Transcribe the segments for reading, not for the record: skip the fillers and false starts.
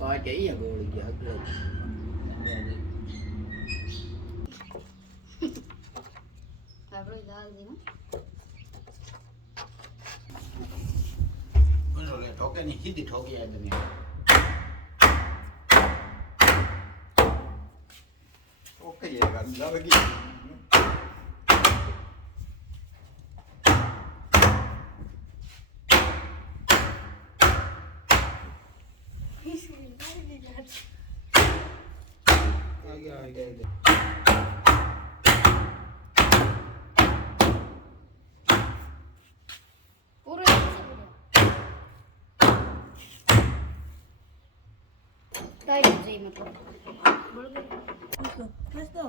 પાટે અહીંયા ગોળી ગયા આગળ આપણે દાલ દીનો બોલો લે ઠોકે ની સીધી ઠોકી આ તમે ઓકે ये गंदा लगी आगे પૂરો તાઈ જઈ મતલબ બોલ બસ તો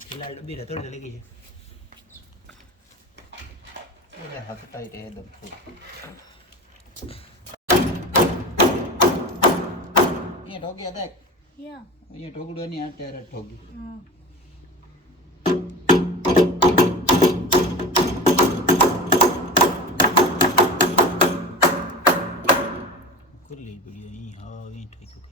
फिलहाल डब्बी रहा थोड़ी चलेगी ये हाथ टाइट है एकदम ये ठोकी आता है या ये ठोकड़ो नहीं आते यार ठोकी खुली वीडियो ये हाँ ये ठोकी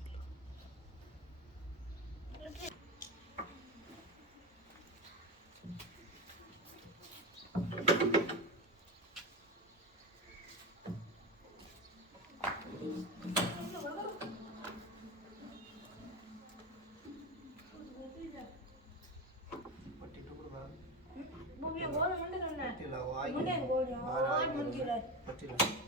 पट्टी